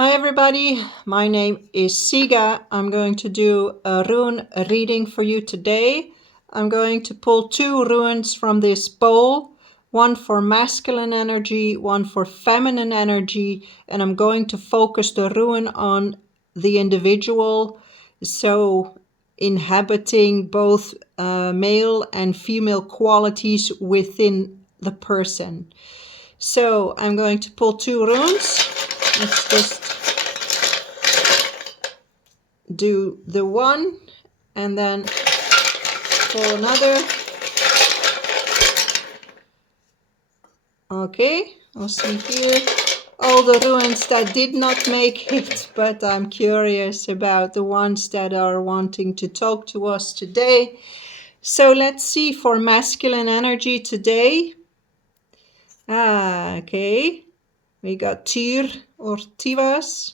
Hi everybody, my name is Siga. I'm going to do a rune reading for you today. I'm going to pull two runes from this bowl, one for masculine energy, one for feminine energy, and I'm going to focus the rune on the individual, so inhabiting both male and female qualities within the person. So I'm going to pull two runes. Let's just do the one and then pull another. Okay, I'll see here all the runes that did not make it, but I'm curious about the ones that are wanting to talk to us today. So let's see for masculine energy today. Okay, we got Tyr or Tivas.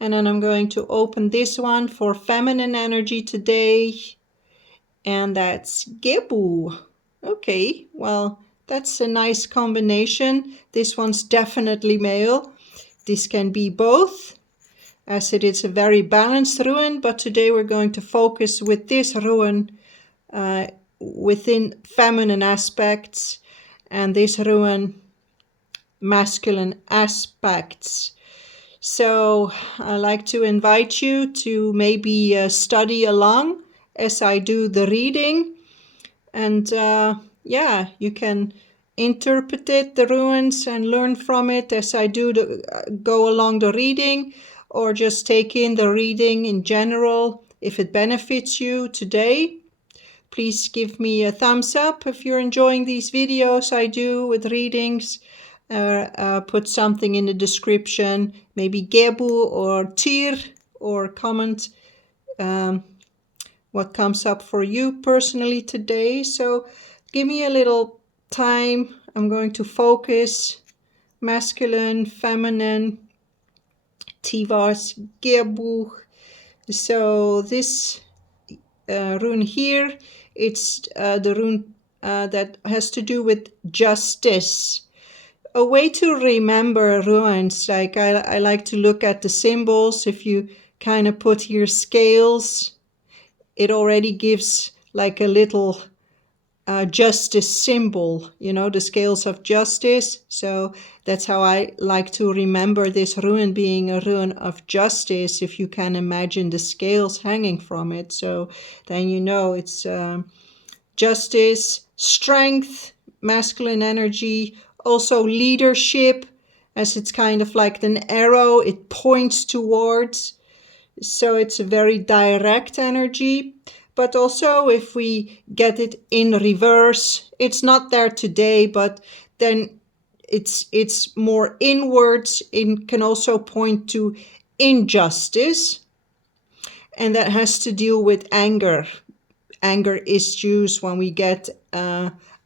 And then I'm going to open this one for feminine energy today. And that's Gebu. Okay, well, that's a nice combination. This one's definitely male. This can be both, as it is a very balanced rune, but today we're going to focus with this rune within feminine aspects, and this rune masculine aspects. So I'd like to invite you to maybe study along as I do the reading. And yeah, you can interpret it, the runes, and learn from it as I do go along the reading, or just take in the reading in general. If it benefits you today, please give me a thumbs up if you're enjoying these videos I do with readings. Put something in the description, maybe Gebu or Tyr, or comment what comes up for you personally today. So give me a little time. I'm going to focus masculine, feminine, Tivas, Gebu. So this rune here, it's the rune that has to do with justice. A way to remember runes, like I like to look at the symbols. If you kind of put here scales, it already gives like a little justice symbol, you know, the scales of justice. So that's how I like to remember this rune being a rune of justice, if you can imagine the scales hanging from it. So then you know it's justice, strength, masculine energy, also leadership, as it's kind of like an arrow, it points towards. So it's a very direct energy. But also if we get it in reverse, it's not there today, but then it's more inwards. It can also point to injustice, and that has to deal with anger issues when we get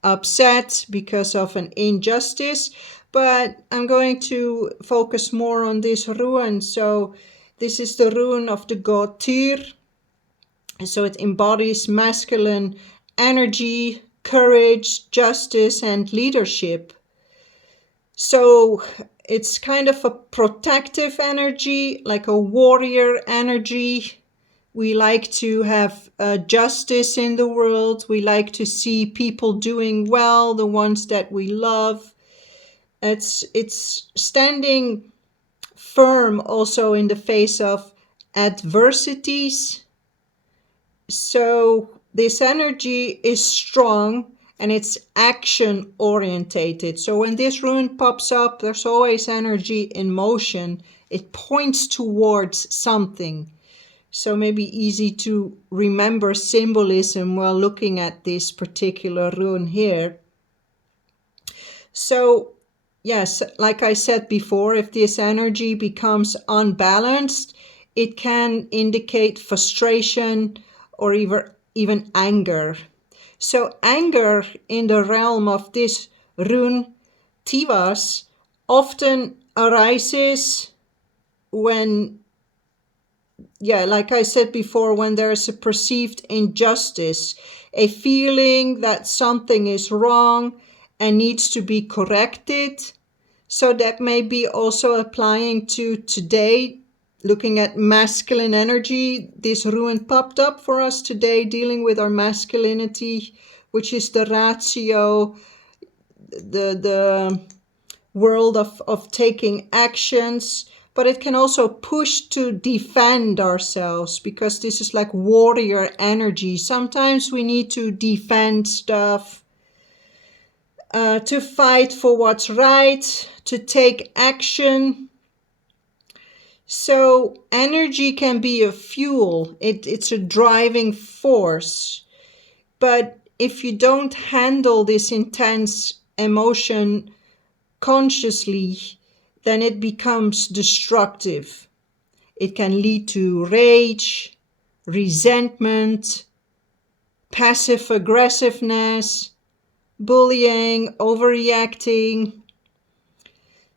upset because of an injustice. But I'm going to focus more on this rune. So this is the rune of the god Tyr. So it embodies masculine energy, courage, justice, and leadership. So it's kind of a protective energy, like a warrior energy. We like to have justice in the world. We like to see people doing well, the ones that we love. It's standing firm also in the face of adversities. So this energy is strong and it's action orientated. So when this rune pops up, there's always energy in motion. It points towards something. So maybe easy to remember symbolism while looking at this particular rune here. So yes, like I said before, if this energy becomes unbalanced, it can indicate frustration or even anger. So anger in the realm of this rune, Tivas, often arises when, like I said before, when there's a perceived injustice, a feeling that something is wrong and needs to be corrected. So that may be also applying to today, looking at masculine energy. This Rune popped up for us today, dealing with our masculinity, which is the ratio, the world of taking actions. But it can also push to defend ourselves, because this is like warrior energy. Sometimes we need to defend stuff, to fight for what's right, to take action. So energy can be a fuel. It's a driving force. But if you don't handle this intense emotion consciously, then it becomes destructive. It can lead to rage, resentment, passive aggressiveness, bullying, overreacting.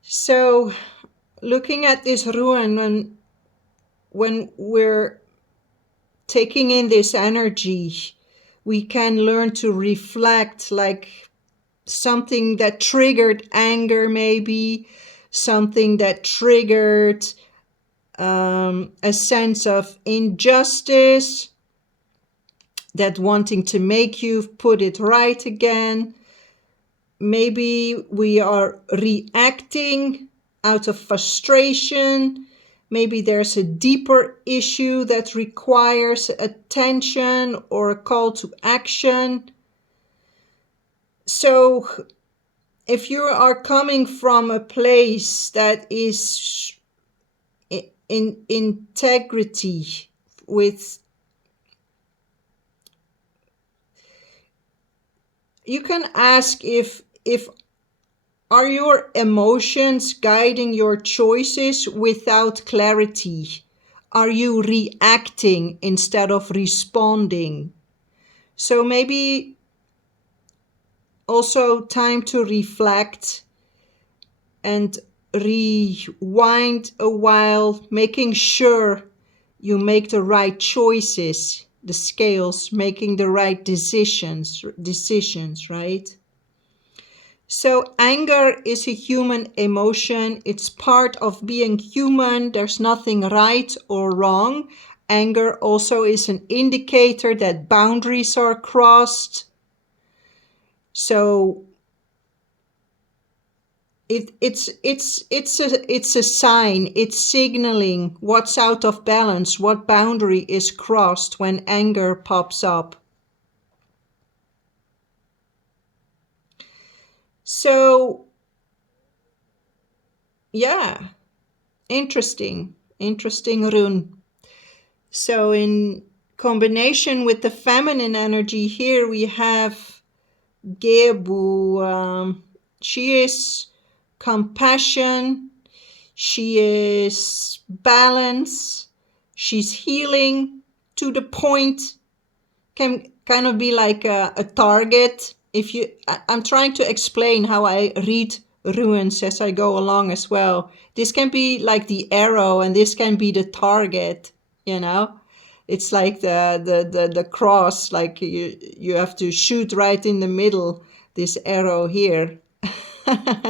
So looking at this Rune, when we're taking in this energy, we can learn to reflect, like something that triggered anger, maybe something that triggered a sense of injustice, that wanting to make you put it right again. Maybe we are reacting out of frustration. Maybe there's a deeper issue that requires attention or a call to action. So if you are coming from a place that is in integrity with, you can ask if are your emotions guiding your choices without clarity? Are you reacting instead of responding? So maybe also time to reflect and rewind a while, making sure you make the right choices, the scales, making the right decisions, right? So anger is a human emotion. It's part of being human. There's nothing right or wrong. Anger also is an indicator that boundaries are crossed. So it's a sign. It's signaling what's out of balance, what boundary is crossed when anger pops up. So yeah, interesting Rune. So in combination with the feminine energy here, we have Gebu. She is compassion, she is balance, she's healing to the point, can kind of be like a target. I'm trying to explain how I read runes as I go along as well. This can be like the arrow, and this can be the target, you know? It's like the cross, like you have to shoot right in the middle, this arrow here.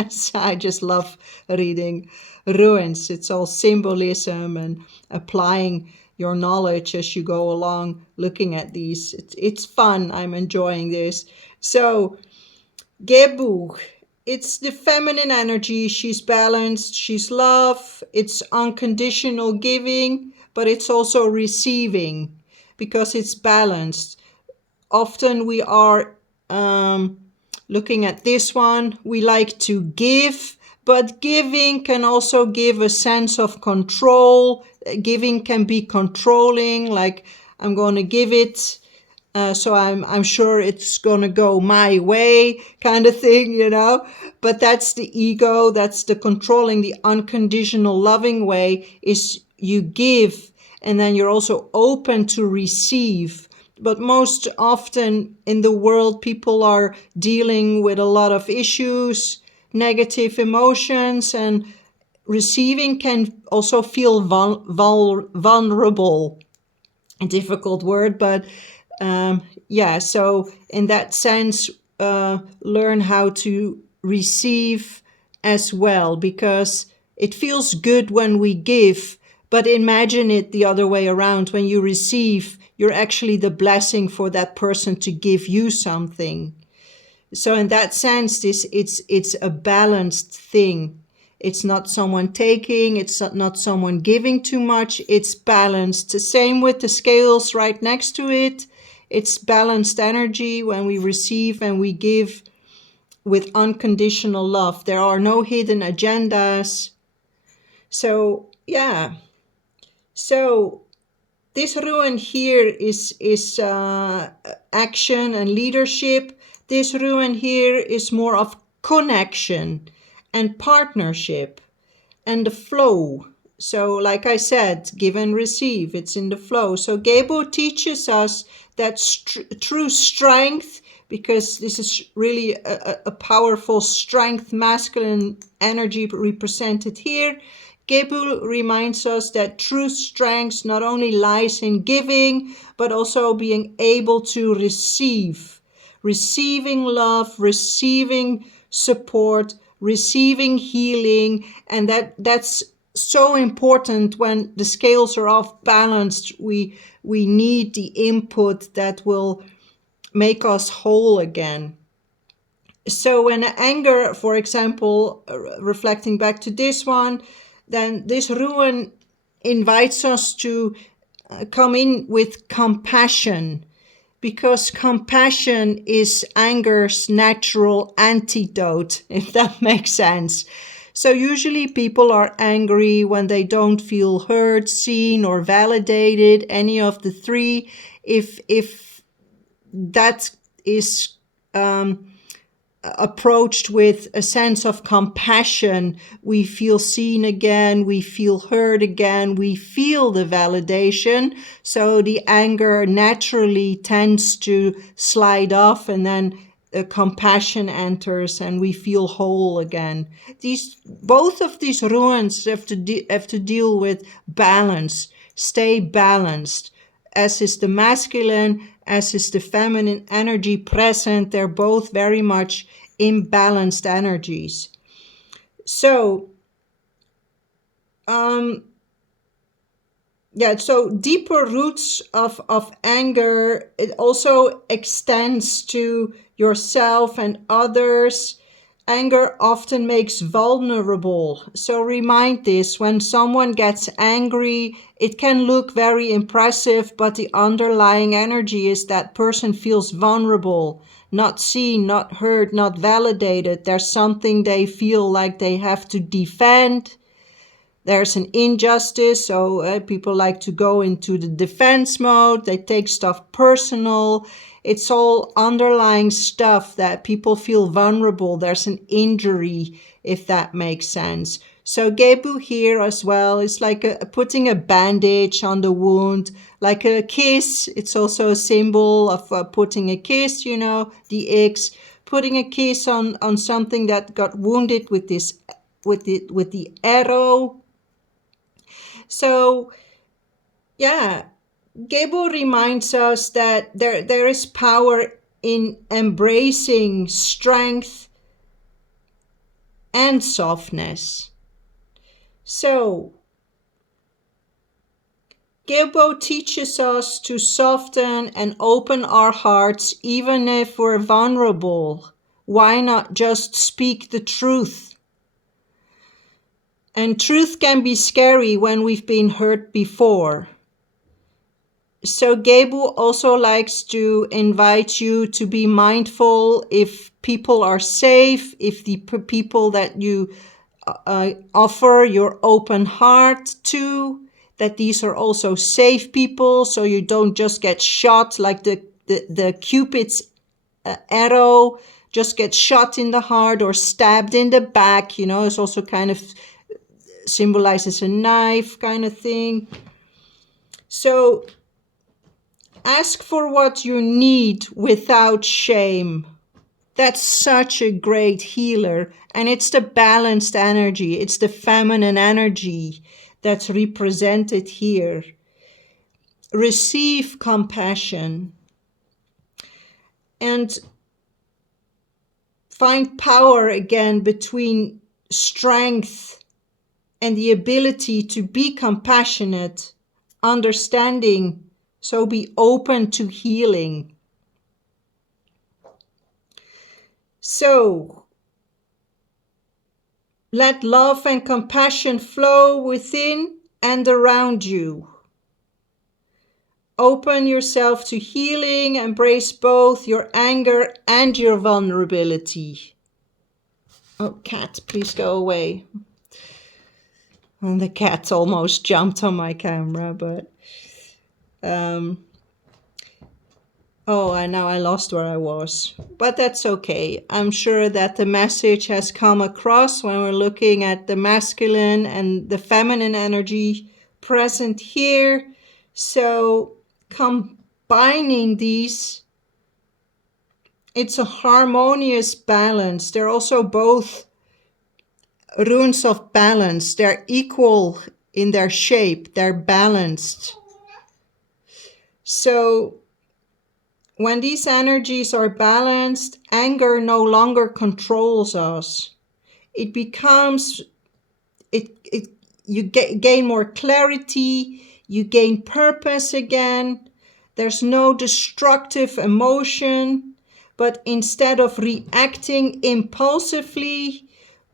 So I just love reading runes. It's all symbolism and applying your knowledge as you go along looking at these. It's fun. I'm enjoying this. So Gebu, it's the feminine energy. She's balanced. She's love. It's unconditional giving, but it's also receiving because it's balanced. Often we are looking at this one, we like to give, but giving can also give a sense of control. Giving can be controlling, like I'm going to give it, so I'm sure it's going to go my way, kind of thing, you know. But that's the ego, that's the controlling. The unconditional loving way is you give, and then you're also open to receive. But most often in the world, people are dealing with a lot of issues, negative emotions, and receiving can also feel vulnerable. A difficult word, but yeah, so in that sense, learn how to receive as well, because it feels good when we give, but imagine it the other way around. When you receive, you're actually the blessing for that person to give you something. So in that sense, it's a balanced thing. It's not someone taking, it's not someone giving too much, it's balanced. The same with the scales right next to it. It's balanced energy when we receive and we give with unconditional love. There are no hidden agendas. So, yeah. So this rune here is action and leadership. This rune here is more of connection and partnership and the flow. So like I said, give and receive, it's in the flow. So Gebo teaches us that true strength, because this is really a powerful strength, masculine energy represented here. Gebo reminds us that true strength not only lies in giving, but also being able to receive. Receiving love, receiving support, receiving healing, and that's so important. When the scales are off balanced, we need the input that will make us whole again. So when anger, for example, reflecting back to this one, then this rune invites us to come in with compassion, because compassion is anger's natural antidote, if that makes sense. So usually people are angry when they don't feel heard, seen, or validated, any of the three. If that is approached with a sense of compassion, we feel seen again, we feel heard again, we feel the validation. So the anger naturally tends to slide off, and then compassion enters and we feel whole again. Both of these runes have to deal with balance. Stay balanced. As is the masculine, as is the feminine energy present, they're both very much imbalanced energies. So, so deeper roots of anger, it also extends to yourself and others. Anger often makes vulnerable. So remind this, when someone gets angry, it can look very impressive, but the underlying energy is that person feels vulnerable, not seen, not heard, not validated. There's something they feel like they have to defend. There's an injustice, so people like to go into the defense mode. They take stuff personal. It's all underlying stuff that people feel vulnerable. There's an injury, if that makes sense. So Gebu here as well is like putting a bandage on the wound, like a kiss. It's also a symbol of putting a kiss, the X, putting a kiss on something that got wounded with the arrow. So, yeah, Gebo reminds us that there is power in embracing strength and softness. So, Gebo teaches us to soften and open our hearts even if we're vulnerable. Why not just speak the truth? And truth can be scary when we've been hurt before. So Gebu also likes to invite you to be mindful if people are safe, if the people that you offer your open heart to, that these are also safe people, so you don't just get shot like the Cupid's arrow, just get shot in the heart or stabbed in the back. It's also kind of symbolizes a knife kind of thing. So ask for what you need without shame. That's such a great healer. And it's the balanced energy. It's the feminine energy that's represented here. Receive compassion and find power again between strength and the ability to be compassionate, understanding, so be open to healing. So, let love and compassion flow within and around you. Open yourself to healing, embrace both your anger and your vulnerability. Oh, cat, please go away. And the cat almost jumped on my camera, but and now I lost where I was. But that's okay. I'm sure that the message has come across when we're looking at the masculine and the feminine energy present here. So combining these, it's a harmonious balance. They're also both runes of balance. They're equal in their shape. They're balanced. So when these energies are balanced, anger no longer controls us. It becomes, you gain more clarity, you gain purpose again. There's no destructive emotion, but instead of reacting impulsively,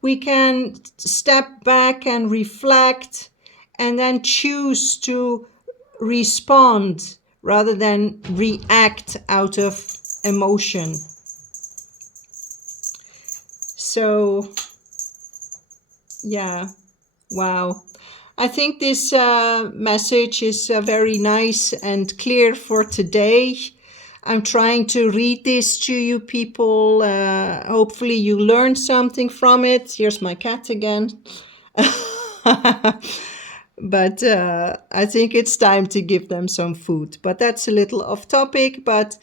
we can step back and reflect and then choose to respond rather than react out of emotion. So, yeah, wow. I think this message is very nice and clear for today. I'm trying to read this to you people. Hopefully you learned something from it. Here's my cat again. But I think it's time to give them some food. But that's a little off topic. But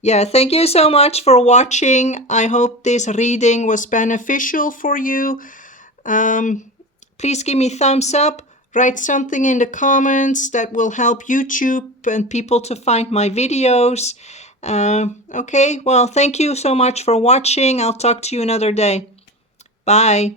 yeah, thank you so much for watching. I hope this reading was beneficial for you. Please give me thumbs up. Write something in the comments that will help YouTube and people to find my videos. Okay, well, thank you so much for watching. I'll talk to you another day. Bye.